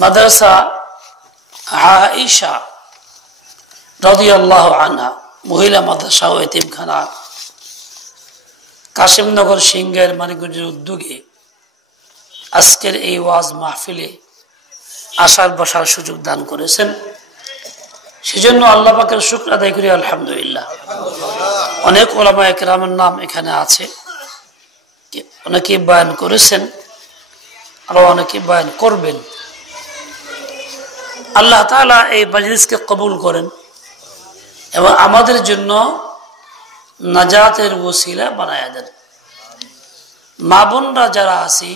মাদ্রাসা আয়েশা রাদিয়াল্লাহু আনহা মহিলা মাদ্রাসা ও এতিমখানা কাশিমনগর সিংহের মানিকগঞ্জের উদ্যোগে আজকের এই ওয়াজ মাহফিলে আসার বসার সুযোগ দান করেছেন। সেজন্য আল্লাহ পাকের শুকর আদায় করি আলহামদুলিল্লাহ। অনেক উলামায়ে কেরামের নাম এখানে আছে, অনেকে বয়ান করেছেন, আরো অনেকে বয়ান করবেন। আল্লাহ তাআলা এই মাজলিসকে কবুল করেন এবং আমাদের জন্য নাজাতের ওসিলা বানায়া দেন। মা বোনরা যারা আছি,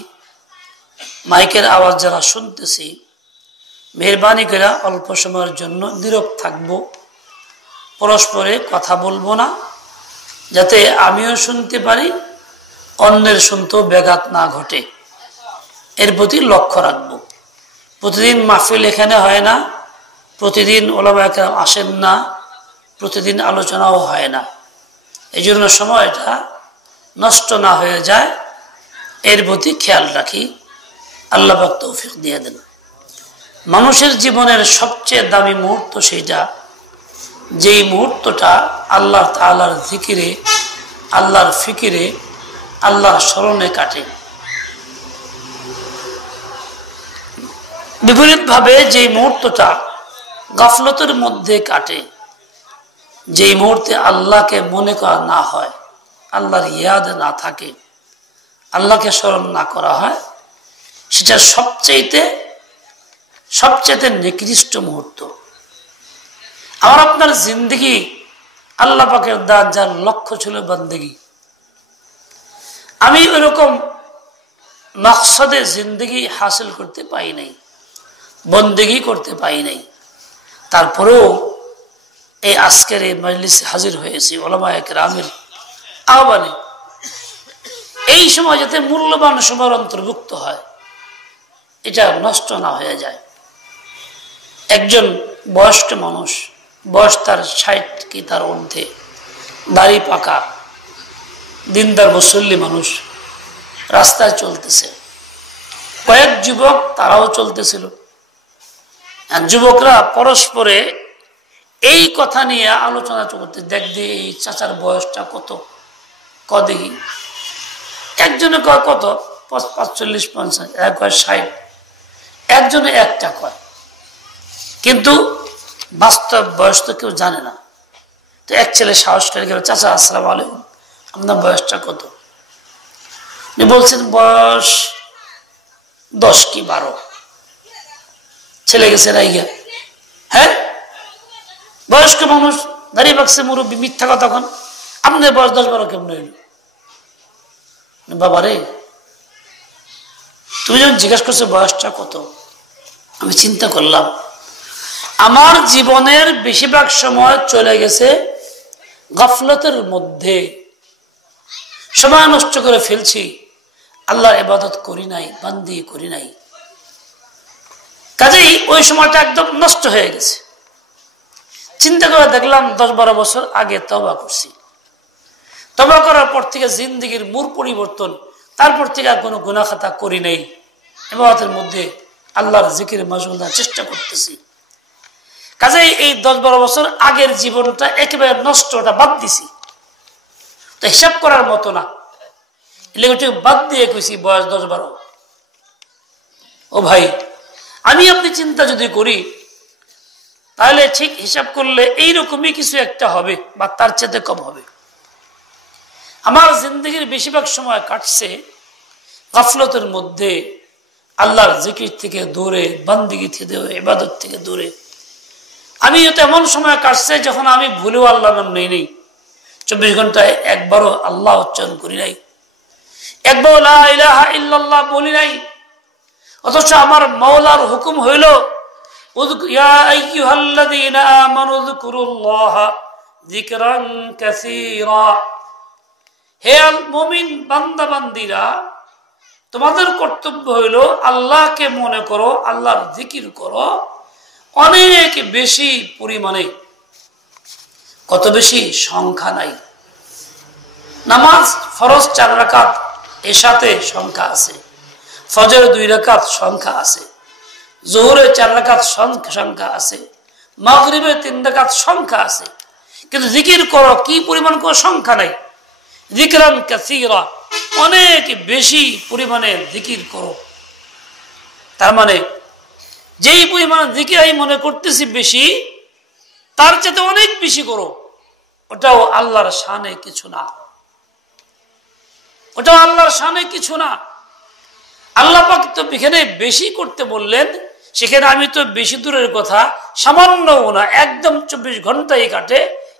মাইকের আওয়াজ যারা শুনতেছি, মেহরবানি করে অল্প সময়ের জন্য নীরব থাকবো, পরস্পরে কথা বলবো না, যাতে আমিও শুনতে পারি, অন্যের শুনতেও ব্যাঘাত না ঘটে, এর প্রতি লক্ষ্য রাখবো। প্রতিদিন মাহফিল এখানে হয় না, প্রতিদিন উলামায়ে কেরাম আসেন না, প্রতিদিন আলোচনাও হয় না। এই জন্য সময়টা নষ্ট না হয়ে যায়, এর প্রতি খেয়াল রাখি। আল্লাহ পাক তৌফিক দিয়ে দেন। মানুষের জীবনের সবচেয়ে দামি মুহূর্ত সেইটা, যেই মুহূর্তটা আল্লাহ তাআলার জিকিরে, আল্লাহর ফিকিরে, আল্লাহর স্মরণে কাটে। বিপরীতভাবে যেই মুহূর্তটা গাফলতের মধ্যে কাটে, যেই মুহূর্তে আল্লাহকে মনে করা না হয়, আল্লাহর ইয়াদ না থাকে, আল্লাহকে স্মরণ না করা হয়, সেটা সবচেয়ে নিকৃষ্ট মুহূর্ত। আমার আপনার জিন্দেগি আল্লাহ পাকের দান, যার লক্ষ্য ছিল বান্দেগি। আমি ওইরকম মাকসাদে জিন্দেগি হাসিল করতে পাই নাই, বন্দেগি করতে পাই নাই। তারপরেও এই আজকের এই মজলিসে হাজির হয়েছি উলামায়ে কেরামের আহ্বানে। এই সময় যাতে মূল্যবান সময়ের অন্তর্ভুক্ত হয়, এটা নষ্ট না হয়ে যায়। একজন বয়স্ক মানুষ, বয়স তার ৬০ কি তার ঊর্ধ্বে, দাড়ি পাকা, দিনদার মুসল্লি মানুষ রাস্তায় চলতেছে। কয়েক যুবক তারাও চলতেছিল। যুবকরা পরস্পরে এই কথা নিয়ে আলোচনা করতে, দেখবে এই চাচার বয়সটা কত, কদিকে একজনে কয় কত ৪৫-৫০, এক কয় ৬০, একজনে একটা কয়, কিন্তু বাস্তব বয়স তো কেউ জানে না। তো এক ছেলে সাহস করে গেল, চাচা আসসালামু আলাইকুম, আপনার বয়সটা কত? উনি বলছেন বয়স ১০ কি ১২। ছেলে গেছে রাইগা, হ্যাঁ বয়স্ক মানুষ, দাঁড়িয়ে পাকছে, মুরব্বী, মিথ্যা কথা কন, আপনার বয়স ১০-১২ কেমন হইল? বাবা রে, তুমি যখন জিজ্ঞাসা করছো বয়সটা কত, আমি চিন্তা করলাম আমার জীবনের বেশিরভাগ সময় চলে গেছে গাফলতের মধ্যে, সময় নষ্ট করে ফেলছি, আল্লাহর ইবাদত করি নাই, বান্দি করি নাই। কাজেই ওই সময়টা একদম নষ্ট হয়ে গেছে। চিন্তা করে দেখলাম ১০-১২ বছর আগে তওবা করছি, তওবা করার পর থেকে জিন্দেগির মূল পরিবর্তন, তারপর থেকে আর কোনো গুনাহ খাতা করি নাই, ইবাদতের মধ্যে আল্লাহর জিকির মশগুল হওয়ার চেষ্টা করতেছি। কাজেই এই ১০-১২ বছর আগের জীবনটা একেবারে নষ্ট, ওটা বাদ দিছি। তো হিসাব করার মতো না, এগুলো বাদ দিয়ে কইছি বয়স ১০-১২। ও ভাই, আমি আপনি চিন্তা যদি করি, তাহলে ঠিক হিসাব করলে এইরকমই কিছু একটা হবে বা তার চেয়ে কম হবে। আমার জিন্দগির বেশিরভাগ সময় কাটছে গাফলতের মধ্যে, আল্লাহর জিকির থেকে দূরে, বান্দিগি থেকে দূরে, ইবাদত থেকে দূরে। আমি তো এমন সময় কাটছে যখন আমি ভুলেও আল্লাহর নাম নেই নেই, ২৪ ঘন্টায় একবারও আল্লাহ উচ্চারণ করি নাই, একবারও লা ইলাহা ইল্লাল্লাহ বলি নাই। অথচ আমার মাওলার হুকুম হইল ইয়া আইয়ুহাল্লাযীনা আমানু যকুরুল্লাহা যিকরান কাসীরা, হে মুমিন বান্দা বান্দীরা, তোমাদের কর্তব্য হইল আল্লাহকে মনে করো, আল্লাহর জিকির করো অনেক বেশি পরিমাণে। কত বেশি? সংখ্যা নাই। নামাজ ফরজ ৪ রাকাত, এর সাথে সংখ্যা আছে। ফজর 2 রাকাত, সংখ্যা আছে। জোহরে 4 রাকাত সংখ্যা আছে, মাগরিবে 3 রাকাত সংখ্যা আছে, কিন্তু জিকির করো কি পরিমাণ কোনো সংখ্যা নাই। যিকরান কাসীরা, অনেক বেশি পরিমাণে জিকির করো। তার মানে যেই পরিমাণ জিকির আমি মনে করতেছি বেশি, তার চেয়ে অনেক বেশি করো। ওটাও আল্লাহর শানে কিছু না, ওটাও আল্লাহর শানে কিছু না। আল্লাহ পাক তো এখানে বেশি করতে বললেন, সেখানে আমি তো বেশি দূরের কথা, সামান্যও না, একদম 24 ঘন্টাই কাটে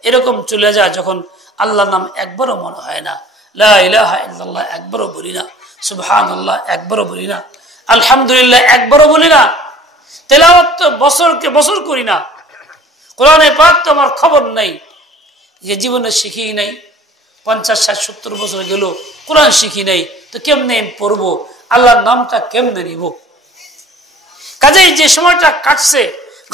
এরকম চলে যায় যখন আল্লাহর নাম একবারও মনে হয় না, লা ইলাহা ইল্লাল্লাহ একবারও বলি না, সুবহানাল্লাহ একবারও বলি না, আলহামদুলিল্লাহ একবারও বলি না, তেলাওয়াত তো বছরকে বছর করি না, কোরআনে পাক তো আমার খবর নাই, যে জীবনে শিখি নাই, 50, 60, 70 বছর গেল কোরআন শিখি নাই, তো কেমনে পড়বো, আল্লাহর নামটা কেমনে নিব? কাজেই যে সময়টা কাটছে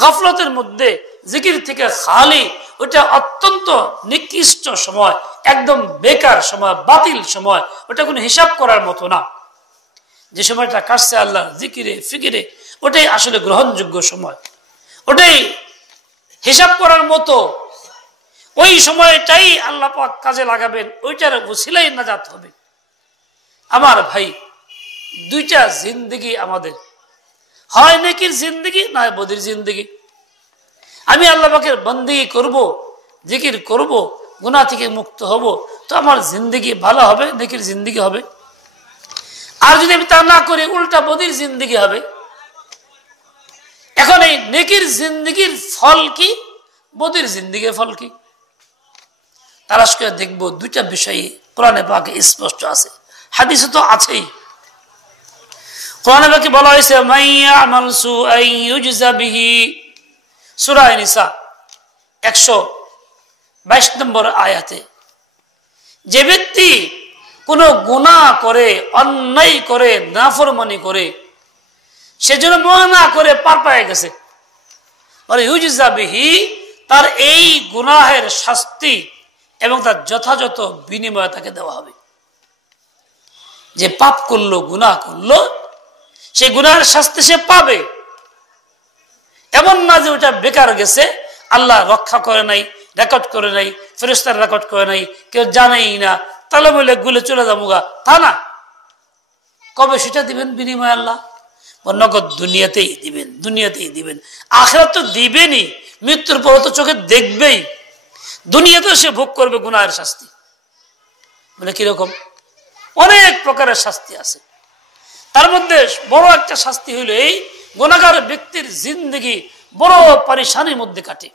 গফলতের মধ্যে জিকির থেকে খালি, ওটা অত্যন্ত নিকৃষ্ট সময়, একদম বেকার সময়, বাতিল সময়, ওটা কোনো হিসাব করার মতো না। যে সময়টা কাটছে আল্লাহ জিকিরে ফিকিরে, ওটাই আসলে গ্রহণযোগ্য সময়, ওটাই হিসাব করার মতো। ওই সময়টাই আল্লাহ পাক কাজে লাগাবেন, ওইটার ওসিলাই নাজাত হবে। আমার ভাই, দুইটা জিন্দেগি আমাদের, হয় নেকির জিন্দেগি না বদির জিন্দেগি। আমি আল্লাহ পাকের বন্দেগি করব, জিকির করব, গুনাহ থেকে মুক্ত হব, তো আমার জিন্দেগি ভালো হবে, নেকির জিন্দেগি হবে। আর যদি আমি তা না করি, উল্টা বদির জিন্দেগি হবে। এখন এই নেকির জিন্দেগির ফল কি, বদির জিন্দেগির ফল কি, তালাশ করে দেখবো। দুইটা বিষয় কোরআনে পাকে স্পষ্ট আছে, হাদিসে তো আছেই। কোরআনে পাকে বলা হয়েছে মাইয়ামাল সুআই ইউজজা বিহি, সূরা নিসা 122 নম্বর আয়াতে, যে ব্যক্তি কোনো গুনাহ করে, অন্যায় করে, নাফরমানি করে, সেজন্য মনে করে পার পেয়ে গেছে, মানে ইউজজা বিহি, তার এই গুনাহের শাস্তি এবং তার যথাযথ বিনিময় তাকে দেওয়া হবে। যে পাপ করলো, গুনাহ করলো, সেই গুনাহের শাস্তি সে পাবে। এমন না যে ওটা বেকার গেছে, আল্লাহ রক্ষা করে নাই, রেকর্ড করে নাই, ফেরেশতারা রেকর্ড করে নাই, কেউ জানেই না, তাহলে বলে গুলে চলে যাবো, তা না। কবে সেটা দিবেন বিনিময়? আল্লাহ নগদ দুনিয়াতেই দিবেন, দুনিয়াতেই দিবেন। আখিরাত তো দিবেনই, মৃত্যুর পর তো চোখে দেখবেই, দুনিয়াতেও সে ভোগ করবে গুনাহের শাস্তি। মানে কিরকম? অনেক প্রকারের শাস্তি আছে, তার মধ্যে বড় একটা শাস্তি হইল এই, গুনাহগার ব্যক্তির জিন্দেগি বড় পরেশানির মধ্যে কাটে,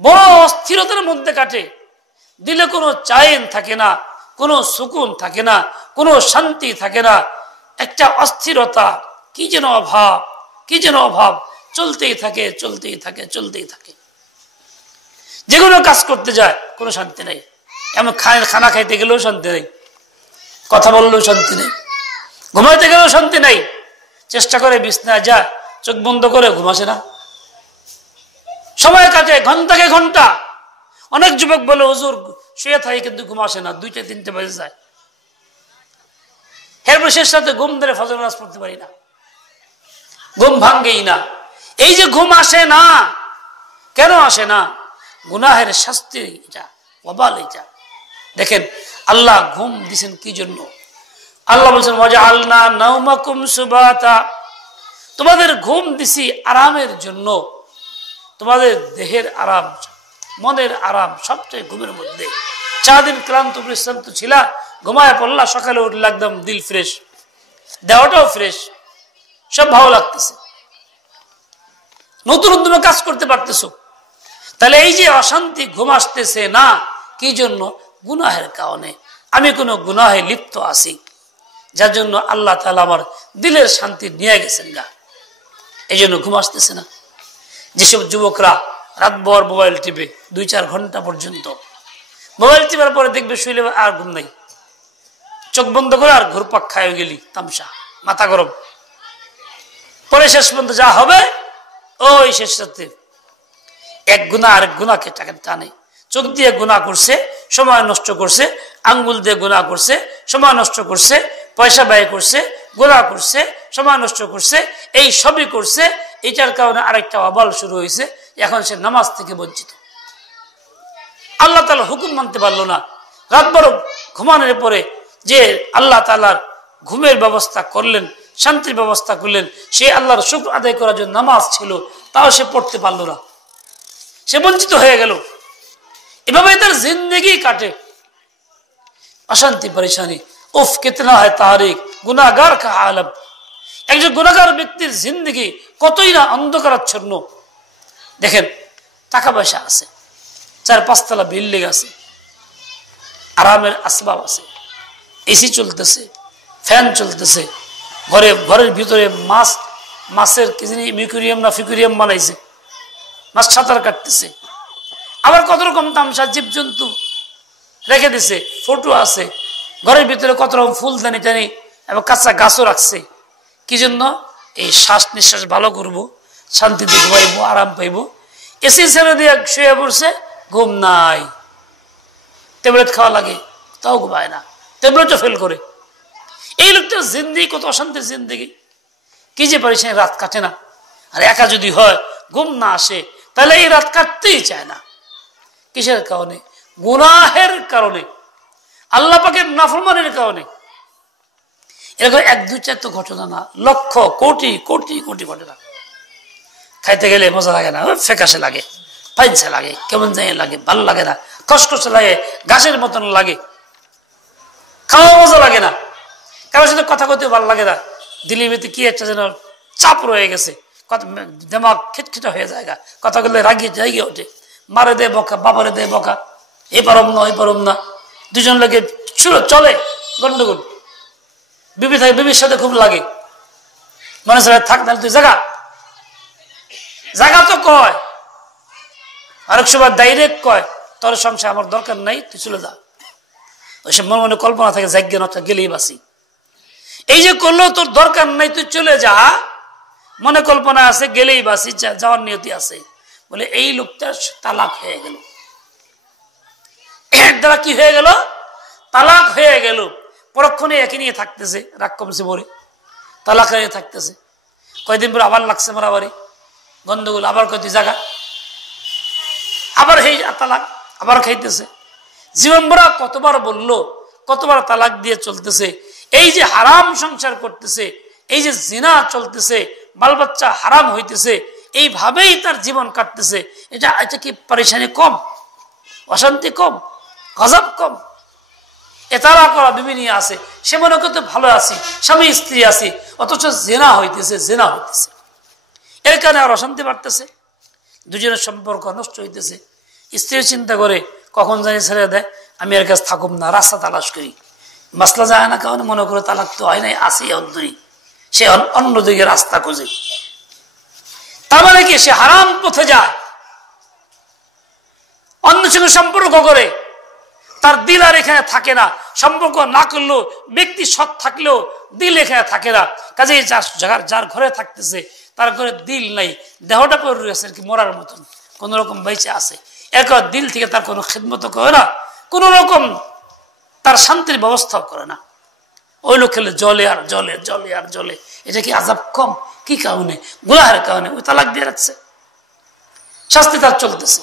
বড় অস্থিরতার মধ্যে কাটে, দিলে কোনো চাইন থাকে না, কোনো সুকুন থাকে না, কোনো শান্তি থাকে না, একটা অস্থিরতা, কি যেন অভাব, কি যেন অভাব, চলতেই থাকে, চলতেই থাকে, চলতেই থাকে। যে কোনো কাজ করতে যায় কোনো শান্তি নেই, এমন খানা খাইতে গেলেও শান্তি নেই, কথা বললেও শান্তি নেই, ঘুমাইতে গেলেও শান্তি নেই। চেষ্টা করে বিছনায় যায়, চোখ বন্ধ করে ঘুমাসে না, সময় কাটে ঘন্টাকে ঘন্টা। অনেক যুবক বলে হুজুর শুয়ে থাকে কিন্তু ঘুমাসে না, 2টা 3টে বাজে যায়, এরপর শেষ রাতে ঘুম ধরে ফজর নামাজ পড়তে পারি না, ঘুম ভাঙ্গেই না। এই যে ঘুম আসে না, কেন আসে না? গুনাহের শাস্তি এটা, ওয়াবাল এটা। দেখেন আল্লাহ ঘুম দিছেন কি জন্য? আল্লাহ বলছেন ওয়াজআলনা নাওমাকুম সুবাতা, তোমাদের ঘুম দিছি আরামের জন্য, তোমাদের দেহের আরাম, মনের আরাম সবচেয়ে ঘুমের মধ্যে। 4 দিন ক্লান্ত পরিশ্রান্ত ছিল, ঘুমায় পড়লা, সকালে উঠলে একদম দিল ফ্রেশ, দেহটাও ফ্রেশ, সব ভালো লাগতেছে, নতুন উদ্যমে কাজ করতে পারতেছো। তাহলে এই যে অশান্তি, ঘুম আসতেছে না, কি জন্য? গুনাহের কারণে। আমি কোনো গুনাহে লিপ্ত আছি, যার জন্য আল্লাহ তাআলা আমার দিলের শান্তি নিয়ে গেছেন গা, এই জন্য ঘুম আসতেছে না। যেসব যুবকরা রাতভর মোবাইল টিপে 2-4 ঘন্টা পর্যন্ত, মোবাইল টিপার পরে দেখবে শুইলে আর ঘুম নাই, চোখ বন্ধ করে আর ঘুরপাক খায় গেলি, তামসা, মাথা গরম, পরে শেষ পর্যন্ত যা হবে ওই শেষ রাতে এক গুণা আরেক গুণাকে টানে। চোখ দিয়ে গুনাহ করছে, সময় নষ্ট করছে, আঙ্গুল দিয়ে গুনাহ করছে, সময় নষ্ট করছে, পয়সা ব্যয় করছে, গোনাহ করছে, সময় নষ্ট করছে, এই সবই করছে। এটার কারণে আরেকটা আবাল শুরু হয়েছে, এখন সে নামাজ থেকে বঞ্চিত। আল্লাহ তাআলার হুকুম মানতে পারলো না। রাতভর ঘুমানোর পরে যে আল্লাহ তাআলার ঘুমের ব্যবস্থা করলেন, শান্তির ব্যবস্থা করলেন, সে আল্লাহর শুকর আদায় করার জন্য নামাজ ছিল, তাও সে পড়তে পারলো না, সে বঞ্চিত হয়ে গেল। এভাবে তার জিন্দেগি কাটে, অশান্তি পরেশানি। উফ কিতনা হয় তারিক গুনাহগার কা আলম। একজন গুনাহগার ব্যক্তির জিন্দেগি কতই না অন্ধকারাচ্ছন্ন। দেখেন, টাকা পয়সা আছে, 4-5 তলা বিল্ডিং আছে, আরামের আসবাব আছে, এসি চলতেছে, ফ্যান চলতেছে, ঘরের ভিতরে মাছের কি জানি মিকুরিয়াম না ফিকুরিয়াম বানাইছে, মাছ সাঁতার কাটতেছে। আবার কত রকম তামসা জীবজন্তু রেখে দিছে, ফটো আছে, ঘরের ভিতরে কত রকম ফুলদানি টানি এবং কাঁচা গাছও রাখছে। কি জন্য? এই শ্বাস নিঃশ্বাস ভালো করবো, শান্তিতে ঘুমাইবো, আরাম পাইব। এসি ছেড়ে দিয়ে শুয়ে পড়ছে, ঘুম নাই। ট্যাবলেট খাওয়া লাগে, তাও ঘুমায় না, ট্যাবলেটও ফেল করে। এই লোকটার জিন্দেগি কত অশান্তির জিন্দেগি, কি যে পারি, সে রাত কাটে না। আর একা যদি হয়, ঘুম না আসে, তাহলে এই রাত কাটতেই চায় না। কিসের কারণে? গুনাহের কারণে, আল্লাহ পাকের নাফরমানের কারণে। এরকম 1-2-4 তো ঘটনা না, লক্ষ কোটি কোটি কোটি ঘটনা। খাইতে গেলে মজা লাগে না, ফেকাশে লাগে, পাইনসে লাগে, কেমন যাই লাগে, ভালো লাগে না, খসখসে লাগে, ঘাসের মতন লাগে, খাওয়া মজা লাগে না, কারোর সাথে কথা কইতে ভালো লাগে না, দিল্লির ভিতরে কি একটা যেন চাপ রয়ে গেছে, দেমাগ খিটখিটা হয়ে যায়, কথা বললে রাগিয়ে জায়গা ওঠে, মারে দেয় বকা, বাবারে দেয় বকা, এই পারম না ওই পারম না, দুজন লোকে চলে গন্ডগোল। বিবি থাকে, বিবির সাথে খুব লাগে, মনে হয় থাক তাহলে তুই জাগা তো কয়, আরেক সময় ডাইরেক্ট কয় তোর সংসার আমার দরকার নাই, তুই চলে যা। ওইসব মনে মনে কল্পনা থাকে, যাজ্ঞা নটা গেলেই বাসি। এই যে করলো, তোর দরকার নাই, তুই চলে যা, মনে কল্পনা আছে, গেলেই বাসি, যাওয়ার নিয়তি আছে বলে, এই লোকটার তালাক হয়ে গেল। এর দ্বারা কি হয়ে গেল? তালাক হয়ে গেল। পরক্ষণে একই নিয়ে থাকতেছে, রাগ কমছে বলে তালাক হয়ে থাকতেছে। কয়দিন পরে আবার লাগছে মারামারি, গন্ডগোল, আবার কয় তুই জাগা, আবার এই তালাক, আবার খাইতেছে। জীবন ভরা কতবার বললো, কতবার তালাক দিয়ে চলতেছে। এই যে হারাম সংসার করতেছে, এই যে জিনা চলতেছে, বাল বাচ্চা হারাম হইতেছে, এইভাবেই তার জীবন কাটতেছে। এটা কি পরেশানি কম, অশান্তি কম, গজব কম? এতারা করা বিবি নিয়ে আসে, সে মনে করতে ভালো আছি, স্বামী স্ত্রী আছি, অথচ জেনা হইতেছে। এর কারণে আর অশান্তি বাড়তেছে, দুজনের সম্পর্ক নষ্ট হইতেছে। স্ত্রী চিন্তা করে কখন জানি ছেড়ে দেয়, আমি এর কাছে থাকুম না, রাস্তা তালাশ করি। মাসলা যায় না, কারণে মনে করে তালাক তো হয় নাই, আসি অন্তরী, সে অন্যদিকে রাস্তা খুঁজে। তার মানে কি? সে হারাম পথে যায়, অন্য সঙ্গে সম্পর্ক করে, তার দিল আর এখানে থাকে না। সম্পর্ক না করলেও, ব্যক্তি সৎ থাকলেও দিল এখানে থাকে না। কাজেই যার ঘরে থাকতেছে, তার ঘরে দিল নাই, দেহটা পড়ে রয়েছে কি মরার মতন, কোন রকম বেঁচে আছে। এরপর দিল থেকে তার কোনো খেদমত করে না, কোন রকম তার শান্তির ব্যবস্থাও করে না। ওই লোক খেলে জলে আর জলে, জলে আর জলে। এটা কি আযাব কম? কি কারণে? গুনাহের কারণে। ওই তালাক দিয়ে রাখছে, শাস্তি তার চলতেছে।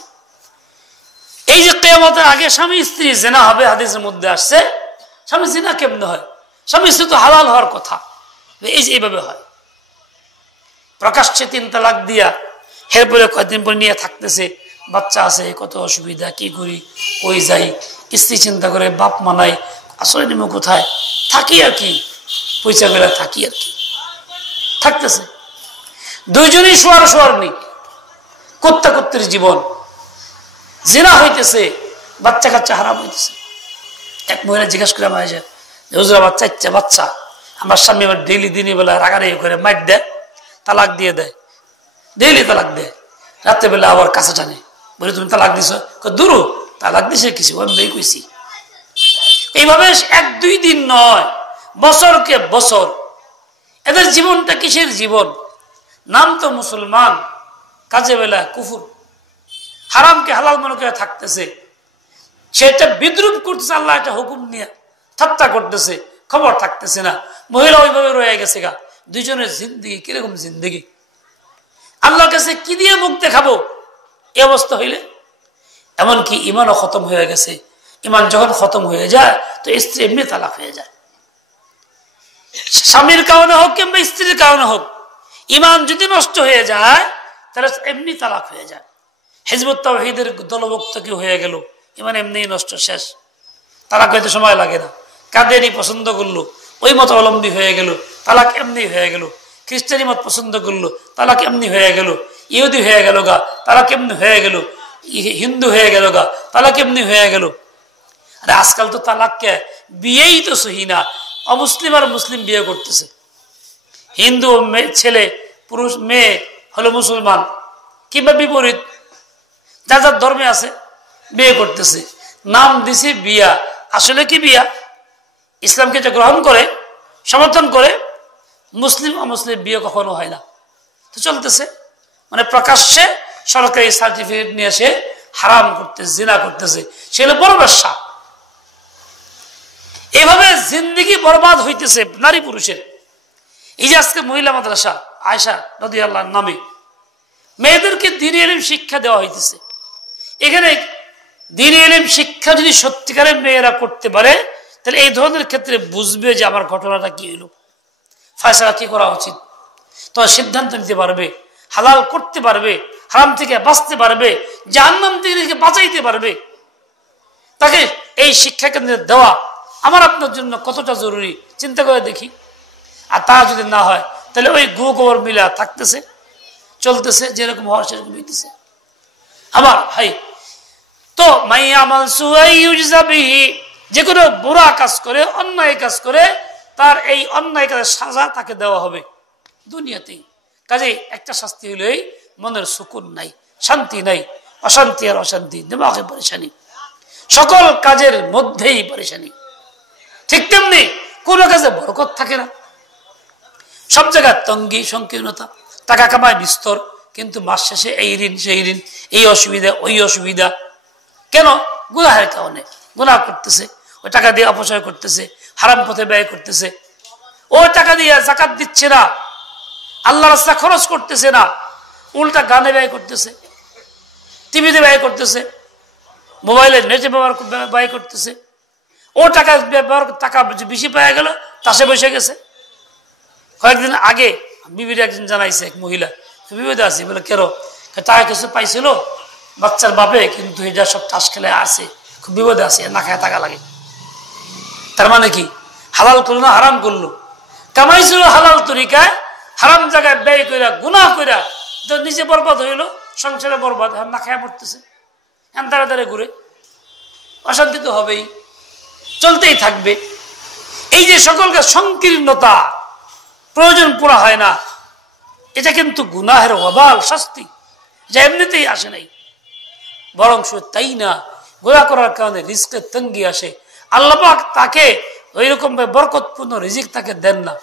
এই যে কিয়ামতের আগে স্বামী স্ত্রী জিনা হবে, হাদিসের মধ্যে আসছে। স্বামী জিনা কেমনে হয়? স্বামী স্ত্রী তো হালাল হওয়ার কথা, এই যে এইভাবে হয়। প্রকাশ্যে 3 তালাক দিয়া এরপরে কয়েকদিন পরে নিয়ে থাকতেছে, বাচ্চা আছে, কত অসুবিধা, কি করি, কই যাই। স্ত্রী চিন্তা করে, বাপ মানাই, আসলে নিমো কোথায় থাকি, আর কি পয়সা বেলা থাকি, আর কি থাকতেছে। দুইজনই শোয়ার নেই, কর্তার জীবন, জিনা হইতেছে, বাচ্চা কাচ্চা হারাম হইতেছে। এক মহিলা জিজ্ঞাসা করে আমার যে হুজুর, আমার 4টা বাচ্চা, আমার স্বামী আমার ডেইলি দিনই বেলা রাগারাগি করে মাইট দেয়, তালাক দিয়ে দেয়, ডেইলি তালাক দেয়, রাত্রে বেলা আবার কাছে টানে, বলে তুমি তালাক দিছ? দূর, তালাক দিছে কিছু, আমি কইছি। এইভাবে 1-2 দিন নয়, বছরকে বছর। এদের জীবনটা কিসের জীবন? নাম তো মুসলমান, কাজে বেলা কুফর, হারামকে হালাল মনে করে থাকতেছে। সেটা বিদ্রুপ করতেছে, আল্লাহ একটা হুকুম নিয়ে ঠাট্টা করতেছে, খবর থাকতেছে না। মহিলা ওইভাবে রয়ে গেছে গা। দুইজনের জিন্দগি কিরকম জিন্দগি, আল্লাহর কাছে কি দিয়ে মুখ দেখাবো এই অবস্থা হইলে? এমনকি ইমানও খতম হয়ে গেছে। ইমান যখন খতম হয়ে যায় তো স্ত্রী এমনি তালাক হয়ে যায়। স্বামীর কারণে হোক কিংবা স্ত্রীর কারণে হোক, ইমান যদি নষ্ট হয়ে যায় তাহলে এমনি তালাক হয়ে যায়। হিজবুত তাওহীদের দলভুক্ত কি হয়ে গেল, ইমান এমনি নষ্ট, শেষ। তালাক হইতে সময় লাগে না। কাদেরই পছন্দ করলো, ওই মত অবলম্বী হয়ে গেল, তালাক এমনি হয়ে গেল। খ্রিস্টানি মত পছন্দ করলো, তালাক এমনি হয়ে গেল। ইহুদি হয়ে গেল গা, তালাক এমনি হয়ে গেল। হিন্দু হয়ে গেল গা, তালাক এমনি হয়ে গেল। আরে আজকাল তো তালাককে বিয়েই তো সহি না, অমুসলিম আর মুসলিম বিয়ে করতেছে। হিন্দু ছেলে পুরুষ, মেয়ে হলো মুসলমান কিংবা বিপরীত, যার যার ধর্মে আছে বিয়ে করতেছে। নাম দিছে বিয়া, আসলে কি বিয়া? ইসলামকে যে গ্রহণ করে, সমর্থন করে, মুসলিম অমুসলিম বিয়ে কখনো হয় না। তো চলতেছে, মানে প্রকাশ্যে সরকারি সার্টিফিকেট নিয়ে এসে হারাম করতেছে, জিনা করতেছে। সেগুলো বড় ব্যবসা। এভাবে জিন্দেগি বরবাদ হইতেছে নারী পুরুষের। এই যে আজকে মহিলা মাদ্রাসা আয়েশা রাদিয়াল্লাহু নামে মেয়েদেরকে দ্বীনি ইলম শিক্ষা দেওয়া হইতেছে। এখানে দ্বীনি ইলম শিক্ষা যদি সত্যিকারের মেয়েরা করতে পারে তাহলে এই ধরনের ক্ষেত্রে বুঝবে যে আমার ঘটনাটা কি হলো, ফয়সালা কি করা উচিত, তো সিদ্ধান্ত নিতে পারবে, হালাল করতে পারবে, হারাম থেকে বাঁচতে পারবে, জাহান্নাম থেকে বাঁচাইতে পারবে। তাকে এই শিক্ষা কেন্দ্রে দেওয়া আমার আপনার জন্য কতটা জরুরি চিন্তা করে দেখি। আর তা যদি না হয় তাহলে ওই গু গোবর মিলা থাকতেছে, চলতেছে, যেরকম হওয়ার সেরকম হইতেছে। আমার ভাই, তো মাইয়ামাল সুআই ইউজযা বিহি, যে কোনো বুরা কাজ করে, অন্যায় কাজ করে, তার এই অন্যায় কাজের সাজা তাকে দেওয়া হবে দুনিয়াতেই। কাজে একটা শাস্তি হলেই মনের সুকুন নাই, শান্তি নাই, অশান্তি আর অশান্তি, দিমাগে পরেশানি, সকল কাজের মধ্যেই পরেশানি। ঠিক তেমনি কোনো কাজে বরকত থাকে না, সব জায়গায় তঙ্গি সংকীর্ণতা, টাকা কামায় বিস্তর, কিন্তু মাস শেষে এই ঋণ সেই ঋণ, এই অসুবিধা ওই অসুবিধা। কেন? গুনাহের কারণে। গুনাহ করতেছে, ওই টাকা দিয়ে অপচয় করতেছে, হারাম পথে ব্যয় করতেছে, ওই টাকা দিয়ে যাকাত দিচ্ছে না, আল্লাহর রাস্তা খরচ করতেছে না, উল্টা গানে ব্যয় করতেছে, টিভিতে ব্যয় করতেছে, মোবাইলের নেটে ব্যয় করতেছে। ও টাকা ব্যবহার, টাকা বেশি পাওয়া গেল, তাসে বসে গেছে। কয়েকদিন আগে বিবির একজন জানাইছে, এক মহিলা বিপদে আছে, বলে কেন? টাকা কিছু পাইছিল বাচ্চার বাপে, কিন্তু এটা সব তাস খেলে আছে, খুব বিপদে আছে, না খায় টাকা লাগে। তার মানে কি? হালাল করলো না হারাম করলো? কামাইছিল হালাল তরিকায়, হারাম জায়গায় ব্যয় কইরা, গুনাহ কইরা, তো নিজে বরবাদ হইলো, সংসারে বরবাদ, না খায় পড়তেছে, এম দাঁড়ে দাঁড়ে ঘুরে। অশান্তি তো হবেই, চলতেই থাকবে। এই যে সকলকে সংকীর্ণতা, প্রয়োজন পুরা হয় না, এটা কিন্তু গুনাহের ওয়াবাল, শাস্তি, যা এমনিতেই আসে নাই, বরং তাই না, গুনাহ করার কারণে রিজকের তঙ্গি আসে। আল্লাহ পাক তাকে ওই রকম বরকতপূর্ণ রিজিক তাকে দেন না,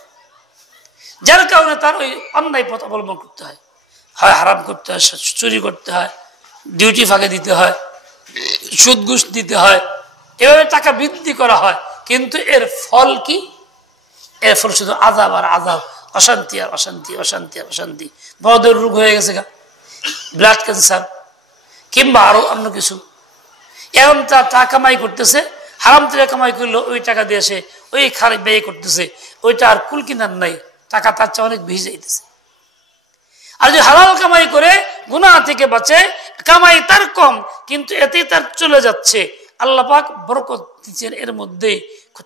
যার কারণে তার ওই অন্যায় পথ অবলম্বন করতে হয়, হয় হারাম করতে হয়, চুরি করতে হয়, ডিউটি ফাঁকে দিতে হয়, সুদ ঘুষ দিতে হয়, এভাবে টাকা বৃদ্ধি করা হয়। কিন্তু এর ফল কি? এর ফল শুধু আযাব আর আযাব, অশান্তি আর অশান্তি, অশান্তি আর অশান্তি। বড়দের রোগ হয়ে গেছে গা, ব্লাড ক্যান্সার কিংবা আরো অন্য কিছু। এখন তার টাকা কামাই করতেছে, হারাম থেকে কামাই করলো, ওই টাকা দিয়ে সে ওই খারাপ ব্যয় করতেছে, ওইটা আর কুল কিনার নাই, টাকা তার চেয়ে অনেক বেশি যাইতেছে। আর যদি হালাল কামাই করে গুনাহ থেকে বাঁচে, কামাই তার কম, কিন্তু এতেই তার চলে যাচ্ছে, আল্লাহ পাক বরকত দিচ্ছেন, এর মধ্যে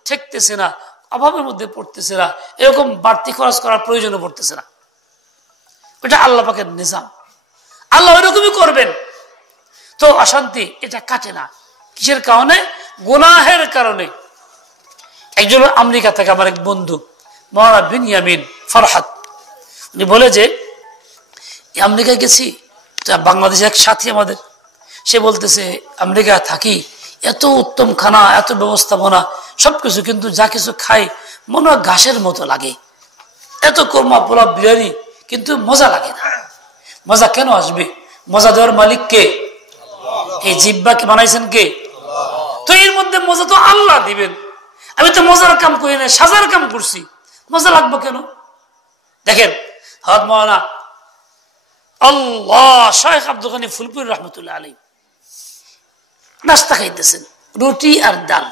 ঠেকতেছে না, অভাবের মধ্যে পড়তেছে না, এরকম বাড়তি খরচ করার প্রয়োজনও পড়তেছে না। ওটা আল্লাহ পাকের নিজাম, আল্লাহ ওইরকমই করবেন। তো অশান্তি এটা কাটে না, কিসের কারণে? গুনাহের কারণে। একজন আমেরিকা থেকে আমার এক বন্ধু মাওলানা বিনয়ামিন ফরহাদ, উনি বলে যে আমেরিকায় গেছি, বাংলাদেশের এক সাথী আমাদের, সে বলতেছে আমেরিকায় থাকি, এত উত্তম খানা, এত ব্যবস্থাপনা, সবকিছু, কিন্তু যা কিছু খাই মনে হয় ঘাসের মতো লাগে, এত কোরমা পোলাও বিরিয়ানি, কিন্তু মজা লাগে না। মজা কেন আসবে? মজা দেওয়ার মালিক কে? এই জিহ্বাকে বানাইছেন কে? তো এর মধ্যে মজা তো আল্লাহ দিবেন। আমি তো মজার কাম করি না, সাজার কাম করছি। মজা লাগবে কেন? দেখেন হযরত মাওলানা আল্লাহ শাইখ আব্দুল গনি ফুলপুর রহমতুল্লাহ আলাইহি নাস্তা খাইতেছেন, রুটি আর ডাল।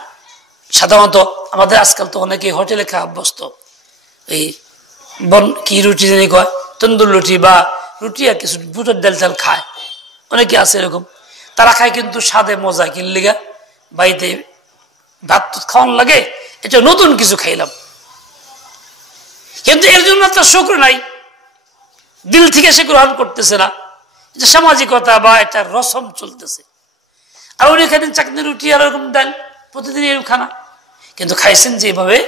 সাধারণত আমাদের আজকাল তো অনেকে হোটেলে খাওয়া অভ্যস্ত, এই কি রুটি জানি কয়, তন্দুর রুটি বা রুটি আর কিছু বুটের ডাল চাল খায়, অনেকে আছে এরকম। তারা খায় কিন্তু স্বাদে মজা, কিনলে গা বাড়িতে ভাত খাওয়ান লাগে, এটা নতুন কিছু খাইলাম, কিন্তু এর জন্য তার শুকর নাই, দিল থেকে সে গ্রহণ করতেছে না, এটা সামাজিকতা বা এটা রসম চলতেছে। আর উনি খাইতেন চাকনি রুটি আর এরকম ডাল, প্রতিদিন এরকম খানা, কিন্তু খাইছেন যেভাবে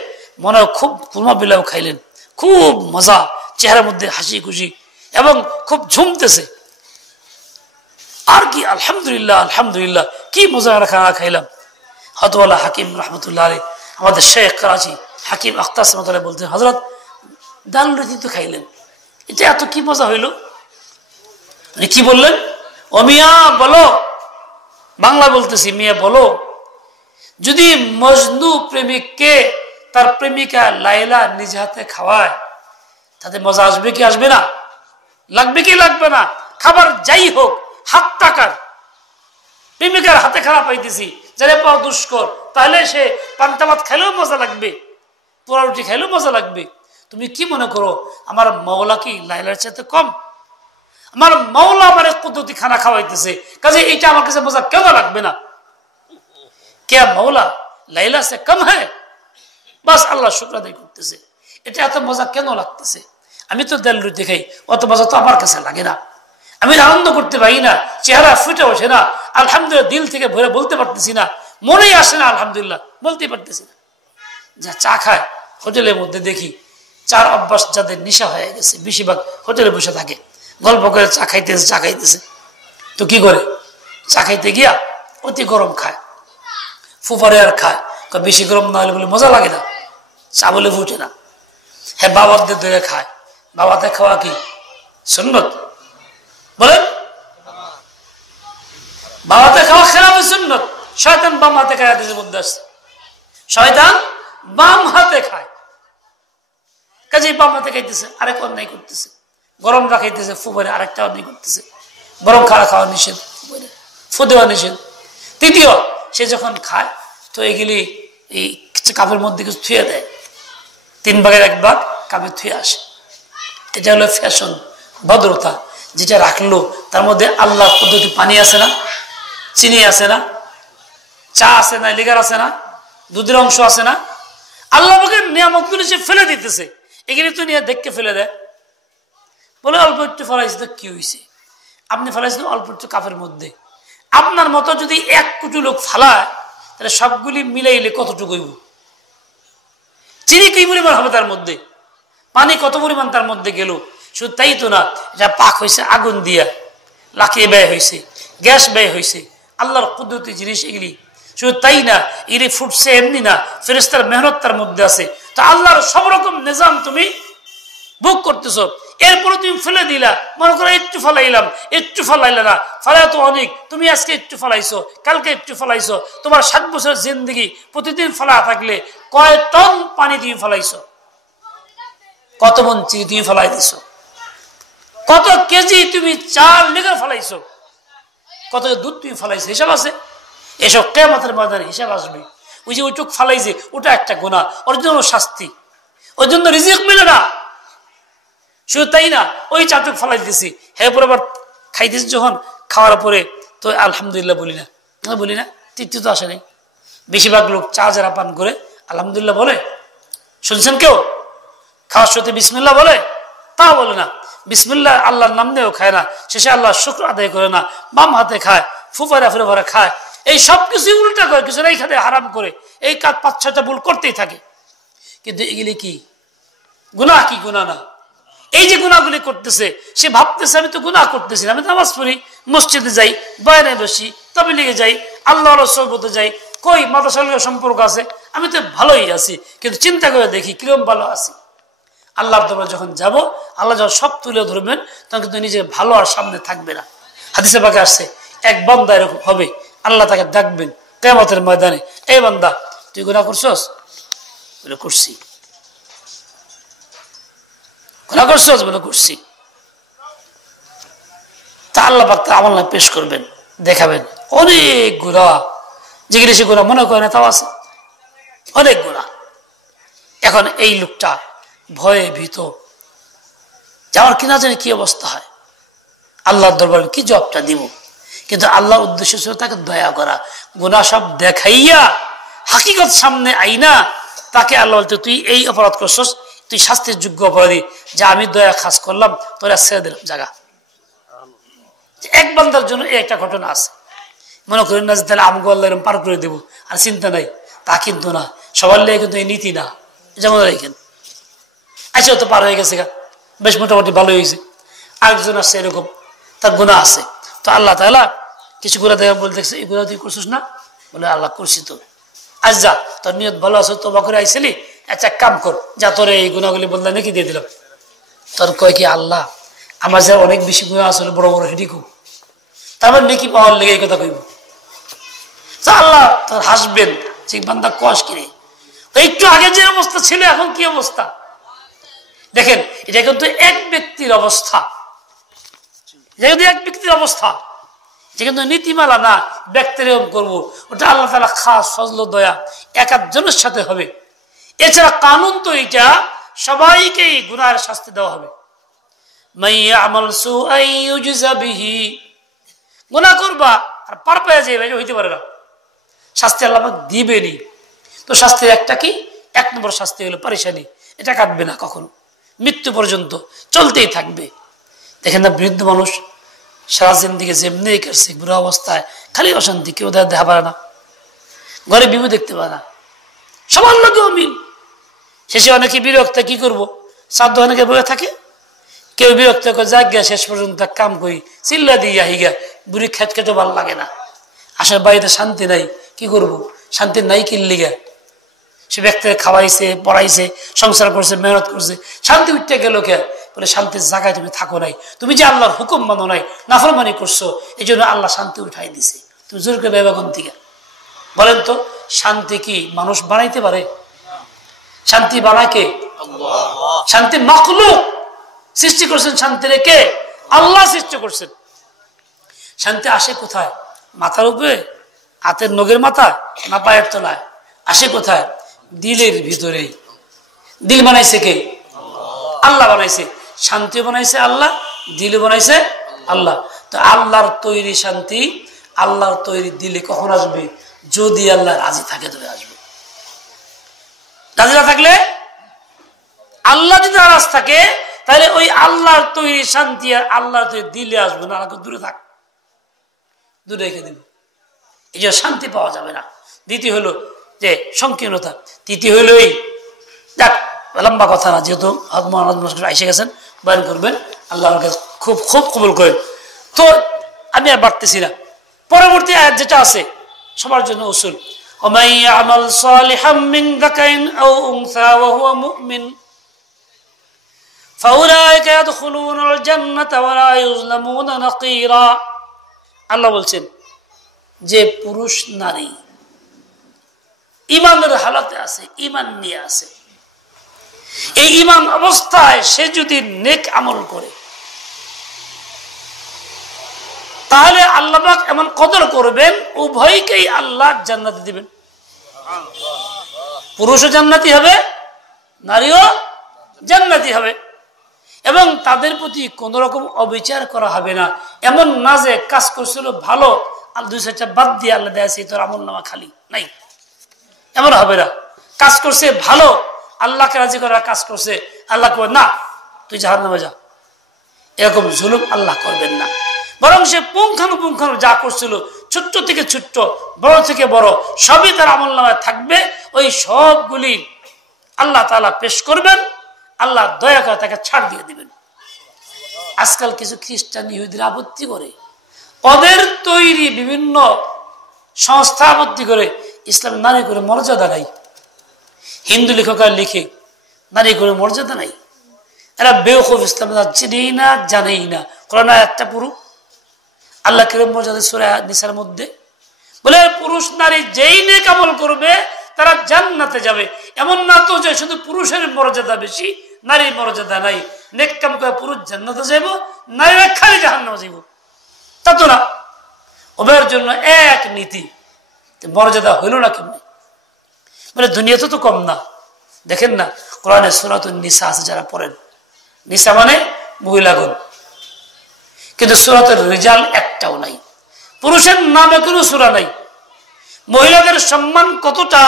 মনে হয় খুব কুরমা বিলাও খাইলেন, খুব মজা, চেহারার মধ্যে হাসি খুশি এবং খুব ঝুমতেছে। আর কি আলহামদুলিল্লাহ আলহামদুলিল্লাহ, কি মজা খানা খাইলাম। হযরত হাকিম রহমতুল্লাহ আলাইহি, আমাদের শেখ করাচি হাকিম আখতার রহমতুল্লাহ বলতেন, হযরত ডাল রুটি তো খাইলেন, এটা এত কি মজা হইল? কি বললেন? ও মিয়া বলো, বাংলা বলতেছি, মিয়া বলো, যদি মজনু প্রেমিককে তার প্রেমিকা লাইলা নিজ হাতে খাওয়ায়, তাতে মজা আসবে কি আসবে না? লাগবে কি লাগবে না? খাবার যাই হোক, হাত টাকার, প্রেমিকার হাতে খারাপ পাইতেছি, যারা পাওয়া দুষ্কর, তাহলে সে পান্তা ভাত খাইলেও মজা লাগবে, পোড়া রুটি খাইলেও মজা লাগবে। তুমি কি মনে করো আমার মাওলা কি লাইলার চাইতে কম? আমার মাওলা আমার কুদরতি খানা খাওয়াইতেছে, কাজে এটা আমার কাছে মজা কেন লাগবে না? কে মাওলা লাইলা সে কম হ্যাঁ? বাস আল্লাহ শুকর আদায় করতেছে, এটা এত মজা কেন লাগতেছে? আমি তো ডাল রুটি খাই, অত মজা তো আমার কাছে লাগে না, আমি আনন্দ করতে পারি না, চেহারা ফুটে ওঠে না, আলহামদুলিল্লাহ দিল থেকে ভরে বলতে পারতেছি না, মনেই আসে না আলহামদুলিল্লাহ বলতে পারতেছি না। যা চা খায় হোটেলের মধ্যে দেখি, চার অভ্যাস যাদের নেশা হয়ে গেছে, বেশিরভাগ হোটেলে বসে থাকে, গল্প করে চা খাইতেছে, তো কি করে? চা খাইতে গিয়া অতি গরম খায়, ফুফারে আর খায়, বেশি গরম না হলে বলে মজা লাগে না, চা বলে ফুটে না। হ্যাঁ, বাবাদের ধরে খায়, বাবাতে খাওয়া কি সুন্নত? বলেন, বাবাতে খাওয়া খেলাফে সুন্নত। শয়তান বাম হাতে খায়, হাদিসের মধ্যে আসছে, শয়তান বাম হাতে খায়, কাজে বাম হাতে খাইতেছে, আরেক অন্যায় করতেছে, গরম রাখাইতেছে, ফুফারে আরেকটা অন্যায় করতেছে, গরম খাওয়া নিষেধ, ফু দেওয়া নিষেধ। তৃতীয়, সে যখন খায় তো এগুলি এই কাপের মধ্যে কিছু থুয়ে দেয়, 3 ভাগের 1 ভাগ কাপে থুয়ে আসে, এটা হলো ফ্যাশন, ভদ্রতা। যেটা রাখলো তার মধ্যে আল্লাহর পদ্ধতি, পানি আছে না, চিনি আছে না, চা আছে না, লিগার আছে না, দুধের অংশ আছে না, আল্লাহ পাকের নিয়ামতগুলো সে ফেলে দিতেছে, এগুলি তো নিয়ে দেখকে ফেলে দেয়, বলে অল্প একটু ফেলাইছে তো কি হয়েছে? আপনি ফেলাইছেন অল্প একটু কাপের মধ্যে, আপনার মতো যদি 1 কোটি লোক ফালায়, তাহলে সবগুলি মিলাইলে কতটুকু হইব? চিনি কি পরিমাণ হবে তার মধ্যে, পানি কত পরিমাণ তার মধ্যে গেল? শুধু তাই তো না, এটা পাক হয়েছে আগুন দিয়া, লাখিয়ে ব্যয় হয়েছে, গ্যাস ব্যয় হয়েছে, আল্লাহর কুদরতি জিনিস এগুলি। শুধু তাই না, এগুলি ফুটছে এমনি না, ফেরেশতার মেহনত তার মধ্যে আছে। তো আল্লাহর সব রকম নিজাম তুমি ভোগ করতেছ, এরপরে তুমি ফেলে দিলা, মনে করো একটু ফেলাইলাম, একটু ফেলাইলে না, ফেলা তো অনেক, তুমি আজকে একটু ফেলাইছো, কালকে একটু ফেলাইছো, তোমার 7 বছরের জিন্দেগি প্রতিদিন ফেলা থাকলে কয় টন পানি তুমি ফেলাইছো, কত মন চিনি তুমি ফেলাই দিছো, কত কেজি তুমি চাল লিগার ফেলাইছো, কত দুধ তুমি ফেলাইছো, হিসাব আছে? এসব কিয়ামতের ময়দানে হিসাব আসবে। ওই যে ওইটুক ফেলাইছে, ওটা একটা গুনাহ, ওর জন্য শাস্তি, ওর জন্য রিজিক মিলে না। শুধু তাই না, ওই চাটুক ফেলাই দিতেছি, হ্যাঁ পরে আবার খাইতেছি, যখন খাওয়ার পরে তো আলহামদুলিল্লাহ বলি না, তৃপ্তি তো আসে নাই। বেশিরভাগ লোক চা যারা পান করে আলহামদুলিল্লাহ বলে, শুনছেন কেউ? খাওয়ার সাথে বিসমিল্লাহ বলে? তাও বলে না, বিসমিল্লাহ আল্লাহর নাম নিয়েও খায় না, শেষে আল্লাহ শুকর আদায় করে না, বাম হাতে খায়, ফুফারা ফুফারা খায়, এই সব কিছু উল্টা করে, কিছু এই খাতে হারাম করে, এই কাজ 5-6টা ভুল করতেই থাকে। কিন্তু এগুলি কি গুনাহ? কি গুনাহ না? এই যে গুনাহগুলি করতেছে, সে ভাবতেছে আমি তো গুনাহ করতেছি না, আমি নামাজ পড়ি, মসজিদে যাই, বাইরে বসি, তাবলীগে যাই, আল্লাহর সোহবতে যাই, কই মাদ্রাসার সম্পর্ক আছে, আমি তো ভালোই আছি। কিন্তু চিন্তা করে দেখি কিরকম ভালো আছি। আল্লাহর দরবারে যখন যাব, আল্লাহ যখন সব তুলে ধরবেন, তখন কিন্তু নিজে ভালো আর সামনে থাকবে না। হাদিসে পাকে আসছে, এক বান্দা এরকম হবে, আল্লাহ তাকে ডাকবেন কিয়ামতের ময়দানে, এই বান্দা তুই গুনাহ করছস? করছি। গুনাহ করছো? বলে করছি। তা আল্লাহ পাক তার আমলনামা পেশ করবেন, দেখাবেন অনেক গুনাহ, যেগুলি সে গুনাহ মনে করে না তাও আছে, অনেক গুনাহ। এখন এই লোকটা ভয়ে ভীত, যাওয়ার কিনা জানি কি অবস্থা হয়, আল্লাহর দরবারে কি জবাবটা দিব। কিন্তু আল্লাহর উদ্দেশ্য ছিল তাকে দয়া করা, গুনাহ সব দেখাইয়া হাকিকত সামনে আইনা তাকে আল্লাহ বলতে, তুই এই অপরাধ করছস, তুই শাস্তির যোগ্য অপরাধী, যা আমি দয়া খাস করলাম, তোরা ছেড়ে দিলাম জায়গা। এক বান্দার জন্য এই একটা ঘটনা আছে। মনে করেন না যে তাহলে আমগো আল্লাহ এরকম পার করে দেবো আর চিন্তা নাই, তা কিন্তু না। সবার লেগে কিন্তু এই নীতি না। যেমন এখানে আচ্ছা তো পার হয়ে গেছে, বেশ মোটামুটি ভালো হয়েছে। আরেকজন আছে এরকম, তার গুনাহ আছে, তো আল্লাহ তাআলা কিছু গুনাহ দেখা বলে দেখছে, এই গুনাহ তুই করছিস না? বলে আল্লাহ করছি তো। আজ যা, তোর নিয়ত ভালো আছে, তোবা করে আইছিলি, আচ্ছা এক কাম কর, যা তোর এই গুনাহগুলি বললাম নাকি দিয়ে দিলাম। তোর কয় কি, আল্লাহ আমার যা অনেক বেশি গুনাহ আসলে বড় বড় হেডি খুব, তারপর নাকি পাওয়ার লেগে এই কথা কইব। আল্লাহ তোর হাসবেন, যে বান্দা কষ কিনে একটু আগে যে অবস্থা ছিল এখন কি অবস্থা দেখেন। এটা কিন্তু এক ব্যক্তির অবস্থা, এটা কিন্তু এক ব্যক্তির অবস্থা, যে কিন্তু নীতিমালা না ব্যক্তির এরকম করবো, ওটা আল্লাহ তাআলা খাস ফজল দয়া এক একজনের সাথে হবে। এছাড়া কানুন তো এটা সবাইকেই গুনাহের শাস্তি দেওয়া হবে। গুনাহ করবা আর পার পেয়ে যাবে, হইতে পারে না, শাস্তি আল্লাহ দিবেনি। তো শাস্তির একটা কি, এক নম্বর শাস্তি হলো পারেশানি, এটা কাটবে না কখনো, মৃত্যু পর্যন্ত চলতেই থাকবে। দেখেন না, বৃদ্ধ মানুষ সারা জিন্দিগি যেমনি করছে, বুড়া অবস্থায় খালি অশান্তি, কেউ দেখা পারে না, ঘরে বিপদ দেখতে পারে না, সবার লোকে অমিল। শেষে অনেকে বিরক্ত, কি করবো, শ্রাদ্ধ অনেকে বলে থাকে, কেউ বিরক্ত করে যাক গিয়া শেষ পর্যন্ত কাম করি চিল্লা দিয়ে আহিগা, বুড়ি খেট খেটে ভালো লাগে না, আসার বাড়িতে শান্তি নাই, কি করব, শান্তি নাই কিল্লিগা। সে ব্যক্তিকে খাওয়াইছে, পড়াইছে, সংসার করছে, মেহনত করছে, শান্তি উঠতে গেল কে, বলে শান্তির জায়গায় তুমি থাকো নাই, তুমি যে আল্লাহর হুকুম মানো নাই, নাফরমানি করছো, এই জন্য আল্লাহ শান্তি উঠাই দিছে। তুমি জোর করে ভেবে কোন থেকে বলেন তো, শান্তি কি মানুষ বানাইতে পারে? শান্তি বানায় কে? শান্তি মাখলুক সৃষ্টি করছেন, শান্তি কে? আল্লাহ সৃষ্টি করছেন। শান্তি আসে কোথায়? মাথার উপরে, হাতের নখের মাথা, না পায়ের তলায়? আসে কোথায়? দিলের ভিতরে। দিল বানাইছে কে? আল্লাহ বানাইছে। শান্তি বানাইছে আল্লাহ, দিল বানাইছে আল্লাহ। তো আল্লাহর তৈরি শান্তি, আল্লাহর তৈরি দিলে কখন আসবে? যদি আল্লাহ রাজি থাকে তবে আসবে। রাজি না থাকলে, আল্লাহ যদি নারাজ থাকে, তাহলে ওই আল্লাহর তৈরি শান্তি আর আল্লাহর তৈরি দিলে আসবে না, দূরে থাক, দূরে রেখে দিব। এই যে শান্তি পাওয়া যাবে না। দ্বিতীয় হলো যে সংকীর্ণতা। তৃতীয় হইল এই, দেখ লম্বা কথা না, যেহেতু এসে গেছেন, বয়ান করবেন, আল্লাহ খুব খুব কবুল করেন। তো আমি আর বাড়তেছি না। পরবর্তী আয়াত যেটা আছে সবার জন্য উসুল, ومن يعمل صالحا من ذكر أو أنثى وهو مؤمن فأولئك يدخلون الجنة ولا يظلمون نقيرا। আল্লাহ বলছেন যে পুরুষ নারী ইমানের হালাতে আছে, ইমান নিয়ে আছে, এই ইমান অবস্থায় সে যদি নেক আমল করে, তাহলে আল্লাহ পাক এমন কদর করবেন, উভয়কেই আল্লাহ জান্নাতে দিবেন। পুরুষও জান্নাতি হবে, নারীও জান্নাতি হবে, এবং তাদের প্রতি কোন রকম অবিচার করা হবে না। এমন না যে কাজ করছিল ভালো আর দুই চারটা বাদ দিয়ে আল্লাহ দেয়াছে তোর আমল নামা খালি নাই, এমন হবে না। কাজ করছে ভালো, আল্লাহকে রাজি করার কাজ করছে, আল্লাহ কবে না তুই জাহান্নামে যা, এরকম জুলুম আল্লাহ করবেন না। বরং সে পুঙ্খানুপুঙ্খানু যা করছিল, ছোট্ট থেকে ছোট্ট, বড় থেকে বড়, সবই তার আমল নামায় থাকবে। ওই সবগুলি আল্লাহ তাআলা পেশ করবেন, আল্লাহ দয়া করে তাকে ছাড় দিয়ে দিবেন। আজকাল কিছু খ্রিস্টান ইহুদিরা আপত্তি করে, ওদের তৈরি বিভিন্ন সংস্থা আপত্তি করে, ইসলাম নারী করে মর্যাদা নাই। হিন্দু লেখকরা লিখে নারী করে মর্যাদা নাই। এরা বেওকুফ, ইসলাম চিনেই না, জানেই না। কোরআন একটা পুরো আল্লাহ কিরম মর্যাদা সূরা নিসার মধ্যে বলে, পুরুষ নারী যেই নেক আমল করবে তারা জান্নাতে যাবে। এমন না তো যে শুধু পুরুষের মর্যাদা বেশি, নারীর মর্যাদা নাই। নেক কাম করে পুরুষ জান্নাতে যাইব, নারীরা খালি জাহান্নামে যাইব। তা তো না, উভয়ের জন্য এক নীতি। মর্যাদা হইল না কেমনি? বলে দুনিয়াতে তো কম না। দেখেন না, কোরআনে সূরাতুন নিসা আছে, যারা পড়েন, নিসা মানে মহিলাগণ, কিন্তু সূরাতুর রিজাল একটাও নাই। পুরুষের নামে কোনো সূরা নাই। মহিলাদের সম্মান কতটা,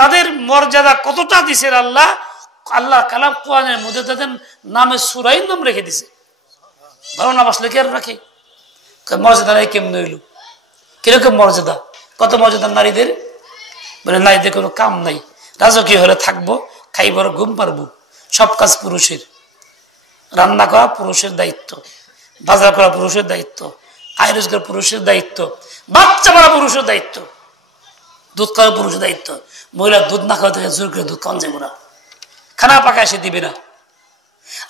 তাদের মর্যাদা কতটা দিছেন আল্লাহ। আল্লাহ কালাম কোরআনের মধ্যে তাদের নামে সূরাই নাম রেখে দিছে। ভালো নাম আসলে কি আর রাখে? মর্যাদা নাই কেমন হইল? কিরকম মর্যাদা? কত মর্যাদা নারীদের? বলে নারীদের কোনো কাম নাই, রাজকীয় হলে থাকবো, খাইবার, ঘুম পারবো, সব কাজ পুরুষের। রান্না করা পুরুষের দায়িত্ব, বাজার করা পুরুষের দায়িত্ব, আয় রোজগার পুরুষের দায়িত্ব, বাচ্চা মারা পুরুষের দায়িত্ব, দুধ খাওয়া পুরুষের দায়িত্ব। মহিলা দুধ না খাওয়া থেকে জোর করে দুধ খাওয়ান যাবো না, খানা পাকা এসে দিবে না।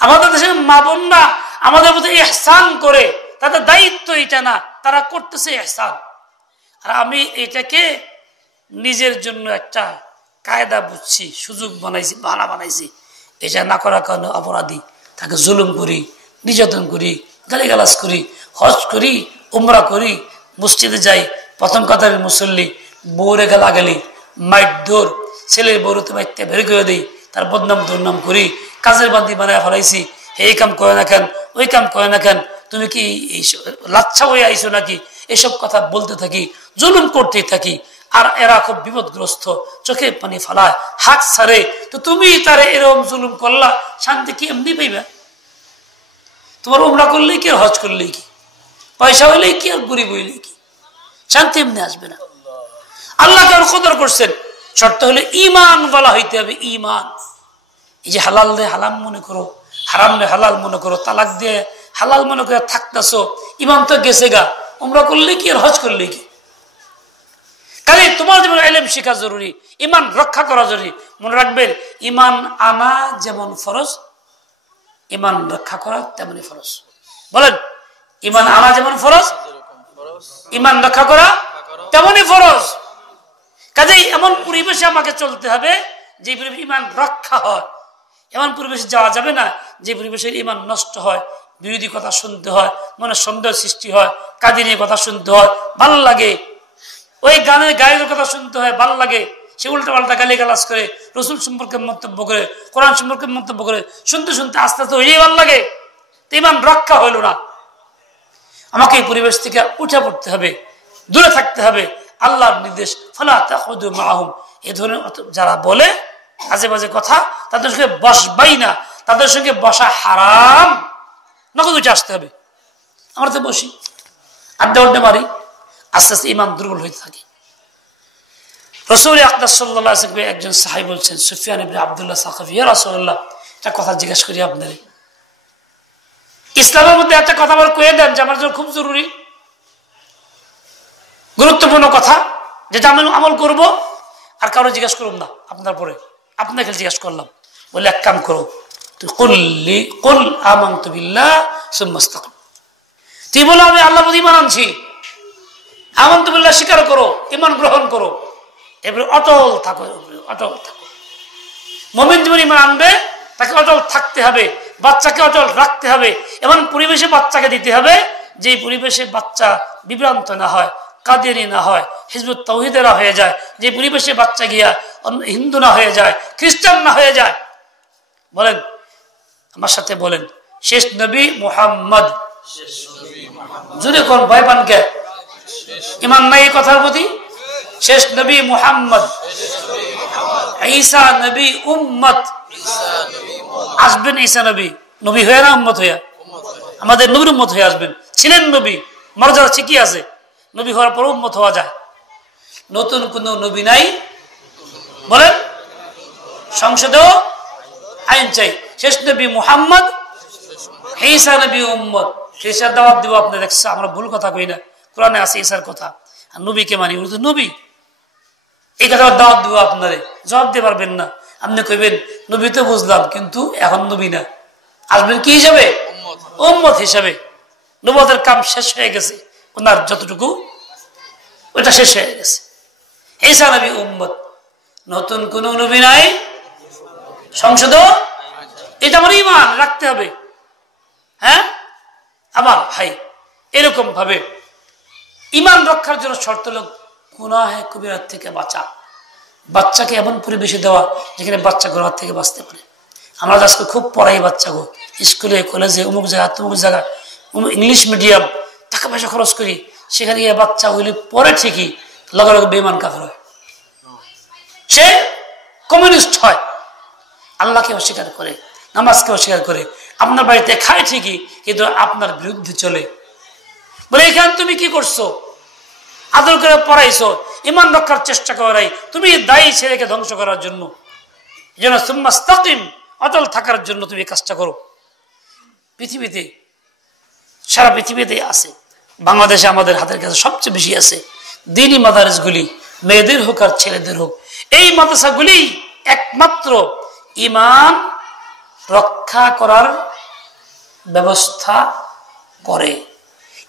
আমাদের দেশের মা বোনরা আমাদের মধ্যে ইহসান করে, তাদের দায়িত্ব এটা না, তারা করতেছে ইহসান। আর আমি এটাকে নিজের জন্য একটা কায়দা বুঝছি, সুযোগ বানাইছি, বাহানা বানাইছি। এটা না করার কারণে অপরাধী, তাকে জুলুম করি, নির্যাতন করি, গালিগালাজ করি, হজ করি, উমরা করি, মসজিদে যাই, প্রথম কাতারের মুসল্লি, বউরে গালাগালি, মাইট দৌড়, ছেলের বউরতে মাইটটা বের করে দিই, তার বদনাম দুর্নাম করি, কাজের বান্দি বানায় ফেলাইছি, এই কাম করে না কেন, ওই কাম করে না কেন, তুমি কি লাচ্ছা হয়ে আইসো নাকি, এসব কথা বলতে থাকি, জুলুম করতেই থাকি। আর এরা খুব বিপদগ্রস্ত, চোখে পানি ফালায়, হাত ছাড়ে। তো তুমি তারে এরকম জুলুম করলা, শান্তি কি এমনি পাইবা? তোমার উমরা করলেই কি, আর হজ করলেই কি, পয়সা হইলেই কি, আর গরিব হইলেই কি, শান্তি এমনি আসবে না। আল্লাহকে আর কদর করছেন, শর্ত হলে ঈমান বলা হইতে হবে। ঈমান, এই যে হালাল দিয়ে হারাম মনে করো, হারাম দিয়ে হালাল মনে করো, তালাক দিয়ে হালাল মনে করে থাকতেছো, ঈমান তো গেছে গা। উমরা করলে কি, আর হজ করলে কি? কাজে তোমার যেমন ইলম শেখা জরুরি, ঈমান রক্ষা করা জরুরি। মনে রাখবেন, ঈমান আনা যেমন ফরজ, ঈমান রক্ষা করা তেমনি ফরজ। বলেন, ঈমান আনা যেমন ফরজ, ঈমান রক্ষা করা তেমনি ফরজ। কাজেই এমন পরিবেশে আমাকে চলতে হবে যে পরিবেশে ঈমান রক্ষা হয়। এমন পরিবেশে যাওয়া যাবে না যে পরিবেশে ঈমান নষ্ট হয়, বিরোধী কথা শুনতে হয়, মনে সন্দেহ সৃষ্টি হয়, কাদিনীর কথা শুনতে হয়, ভালো লাগে, ওই গানের গায়ের কথা শুনতে হয়, ভালো লাগে, সে উল্টা পাল্টা গালি গালাজ করে, রসুল সম্পর্কে মন্তব্য করে, কোরআন সম্পর্কে মন্তব্য করে, শুনতে শুনতে আস্তে আস্তে ওই ভালো লাগে, তো ঈমান রক্ষা হইল না। আমাকে এই পরিবেশ থেকে উঠে পড়তে হবে, দূরে থাকতে হবে। আল্লাহর নির্দেশ, ফালা তাখুদু মাআহুম, এই ধরনের যারা বলে আজে বাজে কথা, তাদের সঙ্গে বসবাই না, তাদের সঙ্গে বসা হারাম। নগদ উঠে আসতে হবে। আমরা তো বসি, আড্ডা আড্ডা মারি, আস্তে আস্তে ঈমান দুর্বল হইতে থাকে। রাসূল আকরাম সাল্লাল্লাহু আলাইহি ওয়াসাল্লাম একজন সাহাবী বলছেন, সুফিয়ান ইবনে আব্দুল্লাহ সাকাফি, ইয়া রাসূলুল্লাহ, একটা কথা জিজ্ঞাসা করি আপনারে, ইসলামের মধ্যে একটা কথা আমার কয়ে দেন যে আমার জন্য খুব জরুরি, গুরুত্বপূর্ণ কথা, যেটা আমি আমল করব, আর কারো জিজ্ঞাসা করুন না, আপনার পরে আপনাকে জিজ্ঞাসা করলাম। বলে, এক কাম করো, কুল আমানতু বিল্লাহ সুম্মা ইসতাকিম, তুই বলো আমি আল্লাহর প্রতি ঈমান আনছি, আমানতু বিল্লাহ স্বীকার করো, ঈমান গ্রহণ করো, এবারে অটল থাকো, অটল থাকো। মুমিন যেমন ঈমান আনবে, তাকে অটল থাকতে হবে, বাচ্চাকে অটল রাখতে হবে, এমন পরিবেশে বাচ্চাকে দিতে হবে যে পরিবেশে বাচ্চা বিভ্রান্ত না হয়, কাদেরি না হয়, হিজবুত তাওহীদেরা হয়ে যায়, যে পরিবেশে বাচ্চা গিয়া হিন্দু না হয়ে যায়, খ্রিস্টান না হয়ে যায়। বলেন, আমার সাথে বলেন, শেষ নবী মুহাম্মদ। জুড়ে কোন ভয় পান কে? ঈমান নাই এই কথার প্রতি? শেষ নবী মুহাম্মদ, ঈসা নবী উম্মত। আসবেন ঈসা নবী, নবী হয়ে না উম্মত হইয়া, আমাদের নবীর উম্মত হয়ে আসবেন। ছিলেন নবী, মর্যাদা ঠিকই আছে, নবী হওয়ার পর উম্মত হওয়া যায়। নতুন কোন নবী নাই, বলেন, সংসদেও আইন চাই। শেষ নবী মুহাম্মদ, ঈসা নবী উম্মত। ঈসার দাওয়াত দিব, আপনি দেখছেন, আমরা ভুল কথা কই না, কোরআনে আছে ঈসার কথা, আর নবীকে মানি, উনি তো নবী। এই কথা দাওয়াত দিব আপনারে, জবাব দিতে পারবেন না। আপনি কইবেন নবী তো বুঝলাম, কিন্তু এখন নবী না, আসবেন কি হিসাবে? উম্মত হিসাবে। নবুয়তের কাম শেষ হয়ে গেছে, ওনার যতটুকু ওইটা শেষ হয়ে গেছে। ঈসা নবী উম্মত, নতুন কোন নবী নাই, সংসদ। এটা আমার ঈমান রাখতে হবে। হ্যাঁ আমার ভাই, এরকম ভাবে ইমান রক্ষার জন্য শর্ত হলো গুনাহে কবিরার থেকে বাঁচা। বাচ্চাকে এমন পরিবেশে দেওয়া যেখানে বাচ্চা গুনাহ থেকে বাঁচতে পারে। আমরা আজকে খুব পড়াই বাচ্চা গো, স্কুলে কলেজে অমুক জায়গা তমুক জায়গা, ইংলিশ মিডিয়াম, টাকা পয়সা খরচ করি, সেখানে গিয়ে বাচ্চা হইলে পরে ঠিকই লগে লগে বেঈমান কাফের হয়, সে কমিউনিস্ট হয়, আল্লাহকে অস্বীকার করে, নামাজকে অস্বীকার করে, আপনার বাড়িতে খায় ঠিকই কিন্তু আপনার বিরুদ্ধে চলে। বলে এখানে তুমি কি করছো? আদর করে পড়াইছো, ইমান রক্ষার চেষ্টা করাই, তুমি দায়ী ছেলেকে ধ্বংস করার জন্য। এই জন্য সুম্মাস্তাকিম, অটল থাকার জন্য তুমি কাজটা করো। পৃথিবীতে, সারা পৃথিবীতে আছে, বাংলাদেশে আমাদের হাতের কাছে সবচেয়ে বেশি আছে দ্বীনি মাদারিসগুলি, মেয়েদের হোক আর ছেলেদের হোক। এই মাদ্রাসাগুলি একমাত্র ইমান রক্ষা করার ব্যবস্থা করে,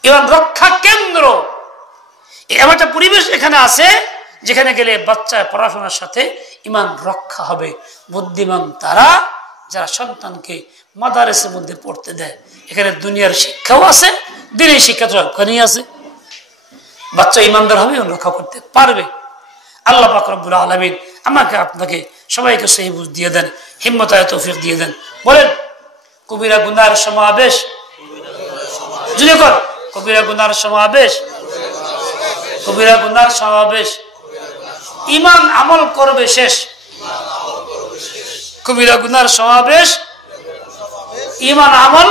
ইমান রক্ষা কেন্দ্র। এমন একটা পরিবেশ এখানে আছে যেখানে গেলে বাচ্চা পড়াশোনার সাথে ইমান রক্ষা হবে। বুদ্ধিমান তারা যারা সন্তানকে মাদারিসের মধ্যে পড়তে দেয়। এখানে দুনিয়ার শিক্ষাও আছে, দিনের শিক্ষা তো ওখানেই আছে। বাচ্চা ইমানদার হবে, রক্ষা করতে পারবে। আল্লাহ পাক রব্বুল আলামিন আমাকে আপনাকে সবাইকে সহি বুঝ দিয়ে দেন, হিম্মত আয় তৌফিক দিয়ে দেন। বলেন কবিরা গুনার সমাবেশ, যদি কর কবিরা গুনার সমাবেশ, কবিরা গুনার সমাবেশ, ইমান আমল করবে শেষ। কবিরা গুনার সমাবেশ, ইমান আমল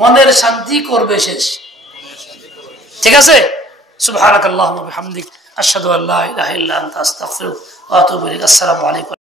মনের শান্তি করবে শেষ। ঠিক আছে? সুবহানাকাল্লাহুম্মা ওয়া বিহামদিক, আশহাদু আল্লা ইলাহা ইল্লা আনতা, আস্তাগফিরুকা ওয়া আতুবু ইলাইক। আসসালামু আলাইকুম।